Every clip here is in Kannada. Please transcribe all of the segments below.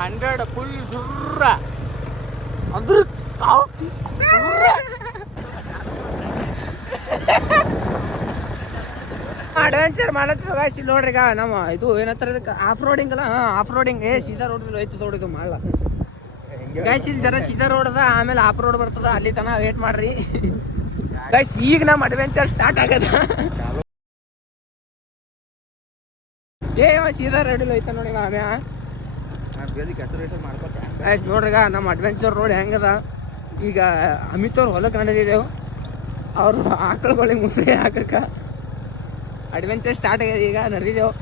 ಹಂಡ್ರೆಡ್ ಫುಲ್ ಜುರ್ರ ಅಡ್ವೆಂಚರ್ ಮಾಡತ್ತೀವಿ ನೋಡ್ರಿ ಈಗ ನಮ್ಮ ಇದು ಏನಂತಾರೆ ಆಫ್ ರೋಡಿಂಗ್ ಅಲ್ಲ ಆಫ್ ರೋಡಿಂಗ್ ಸೀದಾ ರೋಡ್ ಐತಿ ನೋಡ್ರಿ ಇದು ಮಾಡಲ್ಲ ಗೈಸ್ ಇಲ್ಲಿ ಜರ ಸೀದಾ ರೋಡ್ ಅದ ಆಮೇಲೆ ಆಫ್ ರೋಡ್ ಬರ್ತದ ಅಲ್ಲಿ ತನ ವೇಟ್ ಮಾಡ್ರಿ ಗೈಸ್ ಈಗ ನಮ್ಮ ಅಡ್ವೆಂಚರ್ ಸ್ಟಾರ್ಟ್ ಆಗದ ಸೀದಾ ರೋಡ್ ಐತ ನೋಡಿ ಗೈಸ್ ನೋಡ್ರಿ ಈಗ ನಮ್ಮ ಅಡ್ವೆಂಚರ್ ರೋಡ್ ಹೆಂಗದ ಈಗ ಅಮಿತ್ ಅವ್ರ ಹೊಲಕ್ಕೆ ನಡೆದಿದ್ದೆವು ಅವ್ರು ಆಕಳುಗಳಿಗೆ ಮುಸುರಿ ಹಾಕಕ್ಕ ಅಡ್ವೆಂಚರ್ ಸ್ಟಾರ್ಟ್ ಆಗ್ಯದ ಈಗ ನಡೆದಿದ್ದೆವು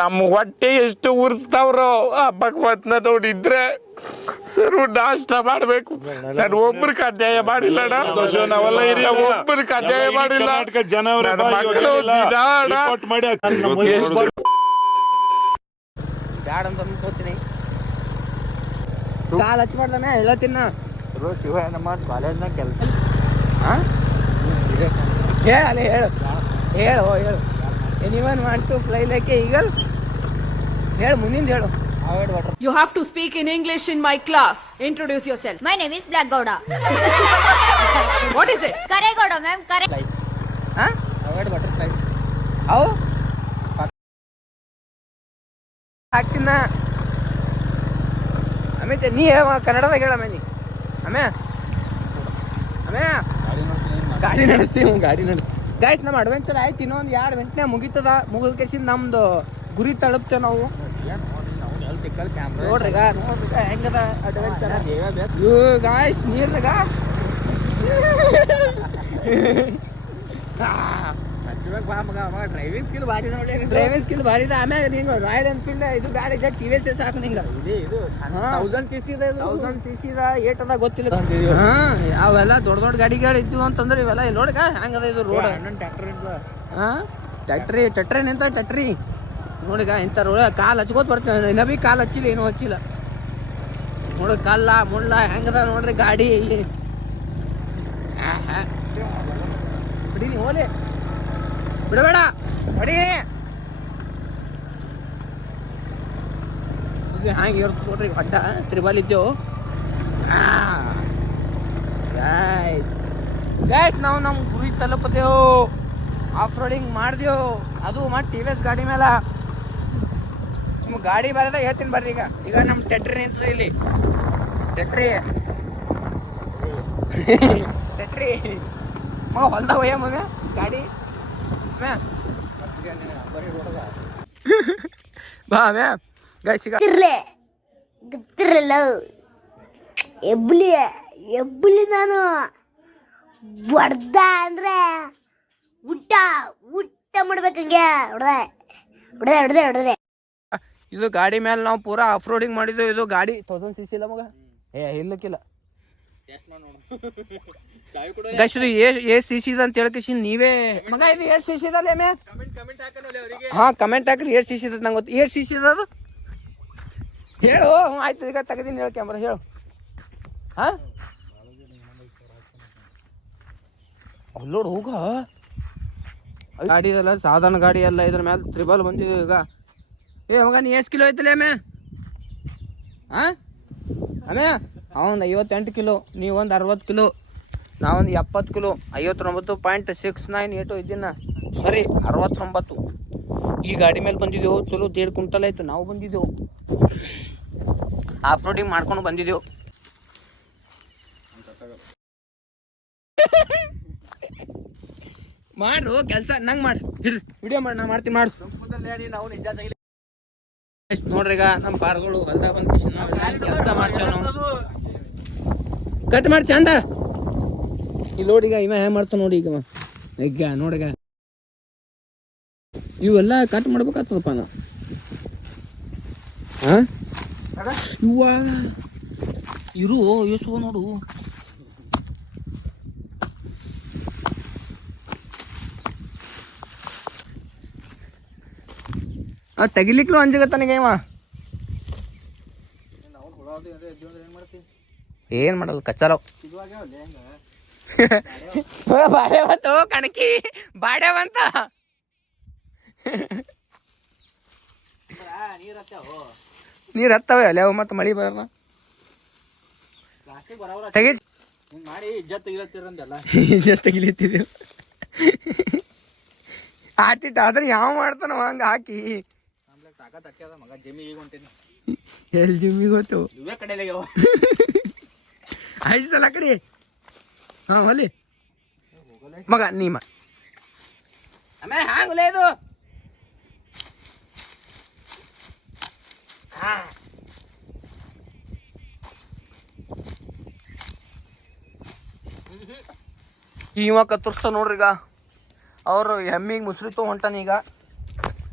ನಮ್ಮ ಹೊಟ್ಟೆ ಎಷ್ಟು ಉರ್ಸ್ತಾವ್ರೋ ಭಗವತ್ನ ನೋಡಿದ್ರೆ ಸರ್ ನಾಷ್ಟ ಮಾಡ್ಬೇಕು ನಾನು ಒಬ್ಬರಿಗೆ ಅನ್ಯಾಯ ಮಾಡಿಲ್ಲ ಒಬ್ಬರಿಗೆ ಅನ್ಯಾಯ ಮಾಡಿಲ್ಲ ಬ್ಯಾಡ ಅಂತ ಅನ್ಕೋತೀನಿ ಕಾಲ್ ಹಚ್ಬಾರ್ದಾನೆ ಹೇಳತ್ತೀನ ಕಾಲೇಜ್ನಾಗ ಕೆಲಸ ಹೇಳಲ್ಲ ಹೇಳು anyone want to fly like a eagle ಹೇಳು ಮುಂದಿನ ಹೇಳು You have to speak in English in my class. Introduce yourself. My name is Black Gowda. What is it? Kare Gowda, ma'am. Kare. Avoid butterflies. How? ಆಗ್ತೀನ Amit ನೀ ಕನ್ನಡದಾಗ ಹೇಳಮ್ಮ ನೀ ಆಮೇ ಗಾಡಿ ನಡೆಸ್ತೀವಿ ಗಾಯ್ಸ್ ನಮ್ಮ ಅಡ್ವೆಂಚರ್ ಆಯ್ತು ಇನ್ನೊಂದು 2 ಗಂಟೆ ಮುಗಿತದ ಮುಗಿದ ಕೇಸಿಂದ ನಮ್ದು ಗುರಿ ತಲುಪ್ತೇವೆ ನಾವು ನೋಡ್ರಿಗ ಹೆಂಗದ ಅಡ್ವೆಂಚರ್ ಗಾಯ್ಸ್ ನೀರ್ನಾಗ ಡ್ರೈವಿಂಗ್ ಸ್ಕಿಲ್ ಭಾರಿ ಇದೆ ಆಮ್ಯಾಗ ನಿಂಗೆ ರಾಯಲ್ ಎನ್ಫೀಲ್ಡ್ ಇದು ಗಾಡಿ ಇದೆ ಟಿ ವಿ ಎಸ್ ಸಾಕು ನಿಂಗೆ 1000cc ಏಟದ ಗೊತ್ತಿಲ್ಲ ಅವೆಲ್ಲ ದೊಡ್ಡ ಗಾಡಿಗಳು ಇದ್ವು ಅಂತಂದ್ರೆ ಇವೆಲ್ಲ ಇಲ್ಲಿ ನೋಡ್ಕ ಹಂಗದ ಇದು ರೋಡ್ ಟ್ಯಾಕ್ಟ್ರಿ ನಿಂತ ಟ್ಯಾಕ್ಟ್ರಿ ನೋಡಿಗ ಇಂಥ ರೋಡ್ ಕಾಲು ಹಚ್ಕೋತ ಬರ್ತೇವೆ ಇನ್ನ ಬಿ ಕಾಲು ಹಚ್ಚಿಲ್ಲ ಏನೂ ಹಚ್ಚಿಲ್ಲ ನೋಡಿ ಕಲ್ಲ ಮುಳ್ಳ ಹೆಂಗದ ನೋಡ್ರಿ ಗಾಡಿ ಇಲ್ಲಿ ಬಿಡಿನಿ ಹೋಲೆ ಬಿಡಬೇಡ ಹೊಡಿ ಹ್ಯಾಂಗೆ ಇರ್ತ ನೋಡ್ರಿ ಅಡ್ಡ ತ್ರಿಬಲ್ ಇದ್ದೇವು ಗೈಸ್ ನಾವು ನಮ್ಮ ಗುರಿ ತಲುಪದೇವು ಆಫ್ ರೋಡಿಂಗ್ ಮಾಡಿದೆವು ಅದು ಮಾಡಿ ಟಿ ವಿ ಎಸ್ ಗಾಡಿ ಮೇಲೆ ನಿಮ್ಗೆ ಗಾಡಿ ಬರೋದ ಹೇಳ್ತೀನಿ ಬರ್ರಿ ಈಗ ನಮ್ಮ ಟ್ಯಾಕ್ಟ್ರಿ ನಿಂತದ ಇಲ್ಲಿ ಟ್ಯಾಕ್ಟ್ರಿ ಮಗ ಹೊಲ್ದಾಗ ಹೋಯ್ಯ ಮಮ್ಮಿ ಗಾಡಿ ಬಾ ಮ್ಯಾ ಗೈಸ್ ಈಗ ಗೊತ್ತಿರಲ್ಲ ಎಬ್ಬುಲಿ ನಾನು ಬಡ್ದ ಅಂದ್ರೆ ಊಟ ಮಾಡ್ಬೇಕಂಗೆ ಹೊಡೆದೆ ಇದು ಗಾಡಿ ಮೇಲೆ ನಾವು ಪೂರಾ ಆಫ್ ರೋಡಿಂಗ್ ಮಾಡಿದ್ವಿ ಇದು ಗಾಡಿ 1000cc ಇಲ್ಲ ಮಗ ಇಲ್ಲಕ್ಕಿಲ್ಲ ಗೈಸ್ ಇದು ಎಷ್ಟು cc ಇದೆ ಅಂತ ಹೇಳ್ಕೇಸಿ ನೀವೇ ಮಗ ಇದು ಎಷ್ಟು cc ಇದಲ್ಲ ಮೇ ಕಮೆಂಟ್ ಹಾಕ್ರಿ ಎಷ್ಟು cc ಇದೆ ನಂಗೆ ಗೊತ್ತು ಎಷ್ಟು cc ಇದೆ ಅದು ಹೇಳು ಆಯ್ತು ಈಗ ತೆಗೆದೀನಿ ಹೇಳು ಕ್ಯಾಮ್ರಾ ಹೇಳು ಅಲ್ಲೋಡು ಹೋಗ ಗಾಡಿ ಇದಲ್ಲ ಸಾಧಾರಣ ಗಾಡಿ ಅಲ್ಲ ಇದ್ರ ಮೇಲೆ ತ್ರಿಬಲ್ ಬಂದಿದ್ದೀವಿ ಈಗ ಮಗ ನೀ ಎಷ್ಟು ಕಿಲೋ ಐತಲ್ಲ ಆಮೇ ಅವೊಂದು 58 ಕಿಲೋ ನೀವೊಂದು 60 ಕಿಲೋ ನಾವೊಂದು 70 ಕಿಲೋ 59.69 ಇದ್ದೀನ ಸರಿ 69 ಈ ಗಾಡಿ ಮೇಲೆ ಬಂದಿದ್ದೆವು ಚಲೋ 1.5 ಕ್ವಿಂಟಲ್ ಆಯ್ತು ನಾವು ಬಂದಿದ್ದೆವು ಆಫ್ ರೋಡಿಂಗ್ ಮಾಡ್ಕೊಂಡು ಬಂದಿದ್ದೆವು ಮಾಡ್ರು ಕೆಲಸ ನಂಗೆ ಮಾಡಿ ವಿಡಿಯೋ ಮಾಡಿ ನಾ ಮಾಡ್ತೀನಿ ಮಾಡು ನಾವು ನಿಜ ನೋಡ್ರಿ ಈಗ ನಮ್ಮ ಪಾರ್ಗಳು ಹೊಲ್ದಾಗ ಬಂದ ಕೆಲಸ ಮಾಡ್ತೇವೆ ನಾವು ಕಟ್ ಮಾಡಿ ಚಂದ ಇಲ್ಲಿ ನೋಡಿಗ ಇವ ಹೆಂಗೆ ಮಾಡ್ತಾವ ನೋಡಿ ಈಗ ನೋಡಿಗ ಇವೆಲ್ಲ ಕಟ್ ಮಾಡ್ಬೇಕಾಗ್ತದಪ್ಪ ನಾ ಇವ ಇರು ಯೋಸುವ ನೋಡು ಅವ್ ತೆಗಿಲಿಕ್ಲು ಅಂಜಗತ್ತಾನಿಗೆ ಇವ ಏನ್ ಮಾಡಲ್ಲ ಕಚ್ಚಾಲವ್ ಬಾಡೆ ಬಂತ ಕಣಕಿ ಬಾಡೆ ಬಂತ ನೀರ್ ಹತ್ತವೆ ಅಲ್ಲ ಅವು ಮತ್ತೆ ಮಳಿ ಬರಲ್ಲ ತೆಗಿ ಮಾಡಿ ಇಜ್ಜತ್ ತೆಗಿಲತ್ತಿರಂದಲ್ಲ ಇಜ್ಜತ್ ತೆಗಿಲಿತ್ತಿದ್ದೀವಿ ಆಟಿಟ್ಟು ಆದ್ರೆ ಯಾವ ಮಾಡ್ತಾನ ಹಂಗ ಹಾಕಿ ತಾಕತ್ ಅಟ್ಟಿ ಮಗ ಜಮೀಗೆ ಹೊಂಟೇನಿ ಎಲ್ಲಿ ಜಿಮ್ಮಿ ಗೊತ್ತು ಇವೇ ಕಡೆಯಾಗ ಐದು ಸಲ ಕಡೆ ಹಾ ಹೊಲಿ ಮಗ ನೀಮ ಆಮೇಲೆ ಹಾಂಗಲೇ ಇದು ಇವ ಕತ್ತರ್ಸ್ತ ನೋಡ್ರಿ ಈಗ ಅವರು ಎಮ್ಮಿಗೆ ಮುಸ್ರಿ ತೊ ಹೊಂಟಾನ ಈಗ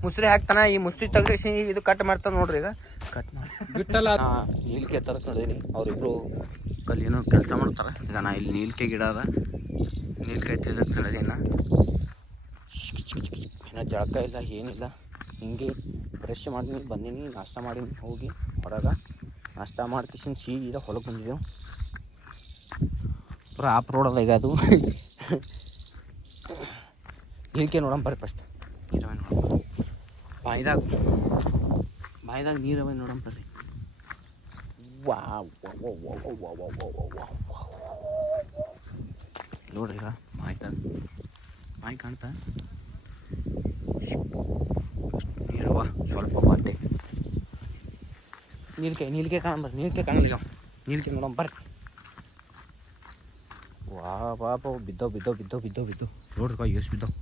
ಮುಸ್ರಿ ಹಾಕ್ತಾನ ಈ ಮುಸ್ರಿ ತೆಗಿಸಿ ಇದು ಕಟ್ ಮಾಡ್ತಾನ ನೋಡ್ರಿ ಈಗ ಕಟ್ ಮಾಡಿ ಬಿಟ್ಟಲ್ಲ ನೀಲ್ಕೆ ತರಕ್ ನೋಡಿದೀನಿ ಅವ್ರಿಬ್ರು ಏನೋ ಕೆಲಸ ಮಾಡ್ತಾರೆ ಈಗ ನಾ ಇಲ್ಲಿ ನೀಲ್ಕೆ ಗಿಡ ಅದ ನೀಲ್ಕೆ ತಿನ್ನಕ್ ಸಡದಿನ ಇನ್ನ ಜಳಕ ಇಲ್ಲ ಏನಿಲ್ಲ ಹಿಂಗೆ ಬ್ರಷ್ ಮಾಡೀನಿ ಬಂದೀನಿ ನಾಷ್ಟ ಮಾಡೀನಿ ಹೋಗಿ ಹೊರಗೆ ನಾಷ್ಟ ಮಾಡ್ಕಿಸಿನ ಸೀದಾ ಹೊಲಕ್ಕೆ ಬಂದಿದ್ದೆವು ಪೂರ ಆಪ್ ರೋಡ್ ಅದ ಈಗ ಅದು ನೀಲ್ಕೆ ನೋಡಮ್ ಬರ್ರಿ ಫಸ್ಟ್ ನೀರವ ನೋಡಮ್ ಬಾಯ್ದಾಗ ನೀರವ ನೋಡಮ್ ಬರ್ರಿ ನೋಡ್ರಿ ಈಗ ಮಾಯಿ ಕಾಣ್ತ ನೀರವ ಸ್ವಲ್ಪ ಬಾತೆ ನೀಲ್ಕೆ ಕಾಣ್ ನೀಲ್ಕೆ ಕಾಣಲಿಲ್ಲ ನೀಲ್ಕೆ ನೋಡಮ್ ಬರ್ರಿ ವಾ ಬಾಪ ಬಿದ್ದವ್ ನೋಡ್ರಿ ಎಷ್ಟು ಬಿದ್ದವ್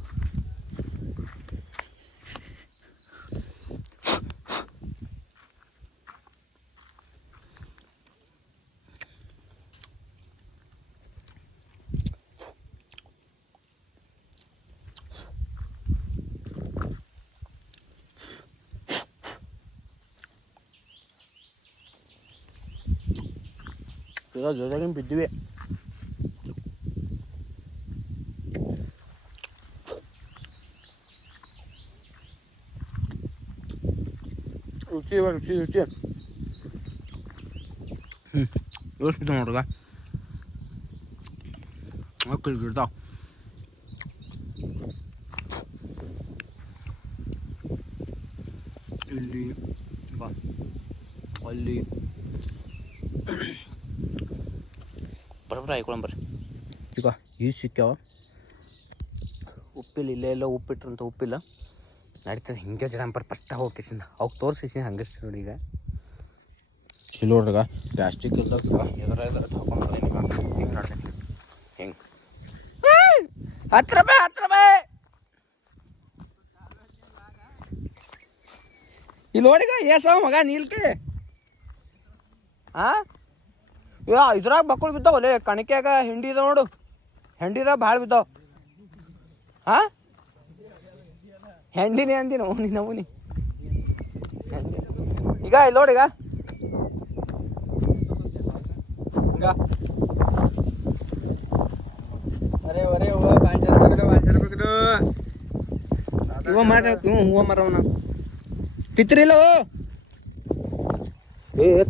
ಜೊತೆಗೆ ಬಿದ್ದಿವೆ ರುಚಿ ಯೋಚಿಸ್ಬಿಟ್ಟು ನೋಡ್ರಿಗ ಮಕ್ಕಳು ಗಿಡ್ತಾವ ಇಲ್ಲಿ ಬಾ ಅಲ್ಲಿ ಬರಬ್ರ ಹಾಯ್ಕೊಳಂಬರ್ರಿ ಈಗ ಈ ಸಿಕ್ಕಾವ ಉಪ್ಪಿಲ್ಲ ಇಲ್ಲೇ ಎಲ್ಲ ಉಪ್ಪಿಟ್ರಂತ ಉಪ್ಪಿಲ್ಲ ನಡೀತದೆ ಹಿಂಗೆ ಜನ ಫಸ್ಟ್ ಹೋಗಿಸಿಂದ ಅವಾಗ ತೋರಿಸಿ ಹಂಗೆ ನೋಡಿ ಈಗ ಇಲ್ಲಿ ನೋಡ್ರಿಗ ಪ್ಲಾಸ್ಟಿಕ್ ಇಲ್ದಾಗ ಎದರ ಹಾಕೊಂಡು ಹಿಂಗೆ ನೋಡ್ದೆ ಹಿಂಗೆ 10 ರೂಪಾಯಿ ಇಲ್ಲಿ ನೋಡಿಗ ಏಸವ ಮಗ ನೀಲ್ಕೆ ಇದ್ರಾಗ ಬಕ್ಕಳು ಬಿದ್ದಾವಲ್ಲೇ ಕಣಿಕ್ಯಾಗ ಹಿಂಡಿದ ನೋಡು ಹೆಂಡಿದಾಗ ಭಾಳ ಬಿದ್ದಾವ ಹೆಂಡಿನಿ ಅಂದಿನ ನವನಿ ಈಗ ಇಲ್ಲಿ ನೋಡಿಗ ಹೂವ ಮಾರ ಹೂವ ಮರವನ ಪಿತ್ರಿಲ್ಲ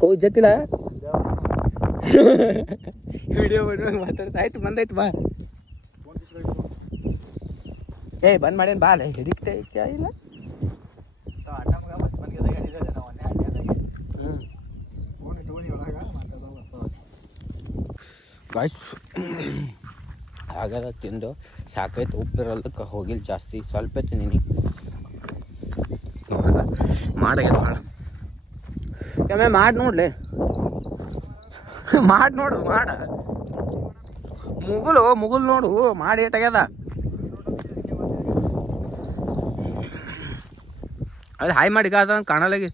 ಕೌ ಜತ್ತಿಲ್ಲ ವಿಡಿಯೋ ಮಾತಾಡ್ತಾ ಆಯ್ತು ಬಂದಾಯ್ತು ಬಾ ಬಂದ್ ಮಾಡೇನು ಬಾ ಅಲ್ಲ ಹಿಡಿಕ್ತೆ ಇಲ್ಲ ಗಾಯ್ಸ್ ಆಗದ ತಿಂದು ಸಾಕೈತೆ ಉಪ್ಪಿರಲ್ದಕ್ಕೆ ಹೋಗಿಲ್ಲ ಜಾಸ್ತಿ ಸ್ವಲ್ಪ ತಿಂದೀನಿ ಮಾಡಾಗ್ಯದ ಭಾಳ ಕೆಮ್ಮೆ ಮಾಡಿ ನೋಡ್ಲಿ ಮಾಡಿ ನೋಡು ಮಾಡ ಮುಗುಲ್ ನೋಡು ಮಾಡಿ ಏಟಾಗ್ಯದ ಅದು ಹಾಯ್ ಮಾಡಿ ಅದ ಕಾಣಲಾಗಿ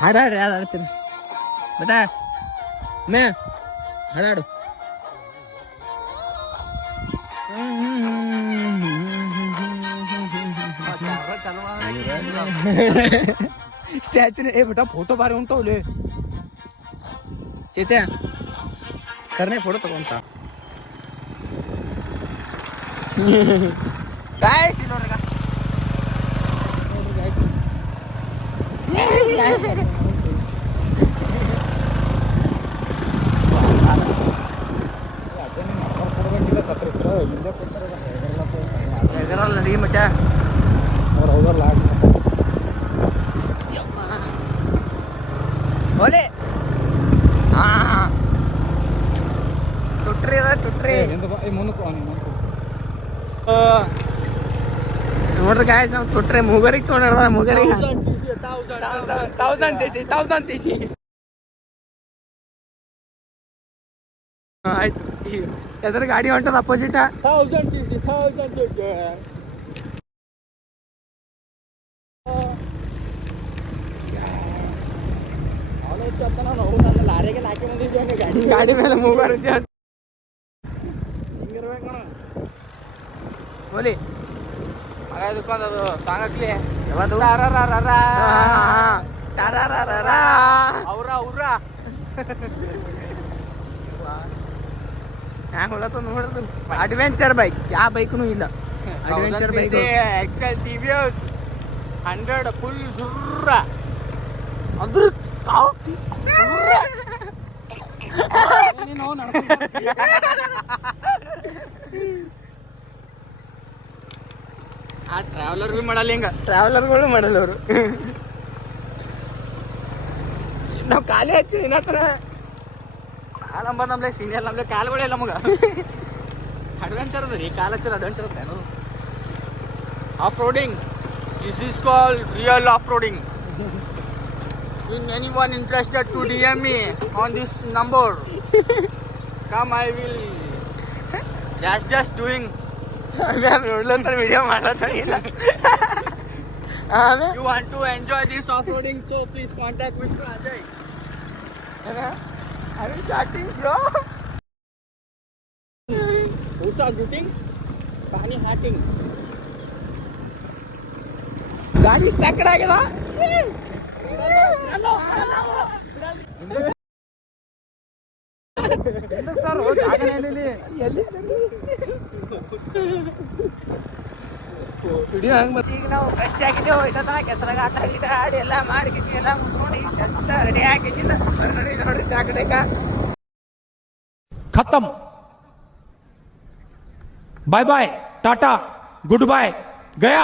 ಹಾಡಾಡ್ರಿ ಯಾರು ಆಡ್ತೀನಿ ಬೇಟಾ ಮೇ ಹಾಡಾಡು स्टॅच्यू ए बेटा फोटो भारी उंटवले चेत्या करणे फोटो तಗೊಂತ काय ನೋಡ್ರಿ ನಡಿ ಮಚ್ಚ ಓಲೆ ತುಟ್ರಿ ನೋಡ್ರಿ ಗಾಯ್ಸ್ ನಾವು ತುಟ್ರೆ ಮುಗರಿಗೆ ತೊಗೊಂಡ ಮುಗರಿಗೆ 1000 cc ಆಯ್ತು ಎದ್ರ ಗಾಡಿ ಹೊಂಟದ ಅಪೋಸಿಟ್ 1000 cc ಗಾಡಿ ಮೇಲೆ ಮೂವರು ಹೋಲಿ ಅದಕ್ಕೊಂದು ಸಾಂಗ್ ಹಾಕ್ಲಿ ಅವ್ರ ಹ್ಯಾಂಗ ಹೊಲತ್ತ ನೋಡ್ದು ಅಡ್ವೆಂಚರ್ ಬೈಕ್ ಯಾವ ಬೈಕ್ನು ಇಲ್ಲ adventure bike XL TVS 100 full ದುರ್ರ ಅದ್ರ ಆ ಟ್ರಾವೆಲರ್ ಬಿ ಮಾಡಲ್ಲ ಹಿಂಗ ಟ್ರಾವೆಲರ್ಗಳು ಮಾಡಲ್ಲ ಅವರು ನಾವು ಖಾಲಿ ಹಚ್ಚಿ ಇನ್ನತ್ರ ಕಾಲಂಬ ನಮ್ಲೆ ಸೀನಿಯರ್ ನಮ್ಲೆ ಕಾಲುಗಳೇ ನಮಗ ಅಡ್ವೆಂಚರ್ ಅದ ರೀ ಕಾಲ್ ಹಚ್ಚರ ಅಡ್ವೆಂಚರ್ ಅದ ಏನು off roading this is called real off roading In anyone interested to DM me on this number, come I will just doing. I'm rolling video madlatagilla. You want to enjoy this off-roading, so please contact Mr. Ajay. Are you starting, bro? Who's shooting? Pani hatting. Gaadi stuck agada. Sir ಈಗ ನಾವು ಫ್ರೆಶ್ ಆಗಿದ್ದೇವೆ ಇಟ್ಟ ಕೆಸರಾಗ ಆಟ ಗಿಟ ಆಡಿ ಎಲ್ಲ ಮಾಡಿ ಎಲ್ಲ ಮುಚ್ಕೊಂಡು ಈಗ ಶಸ್ತ ರೆಡಿ ಹಾಕಿಸಿದ ನೋಡ್ರಿ ಚಾಕಟೇಕ खत्म bye bye tata goodbye गया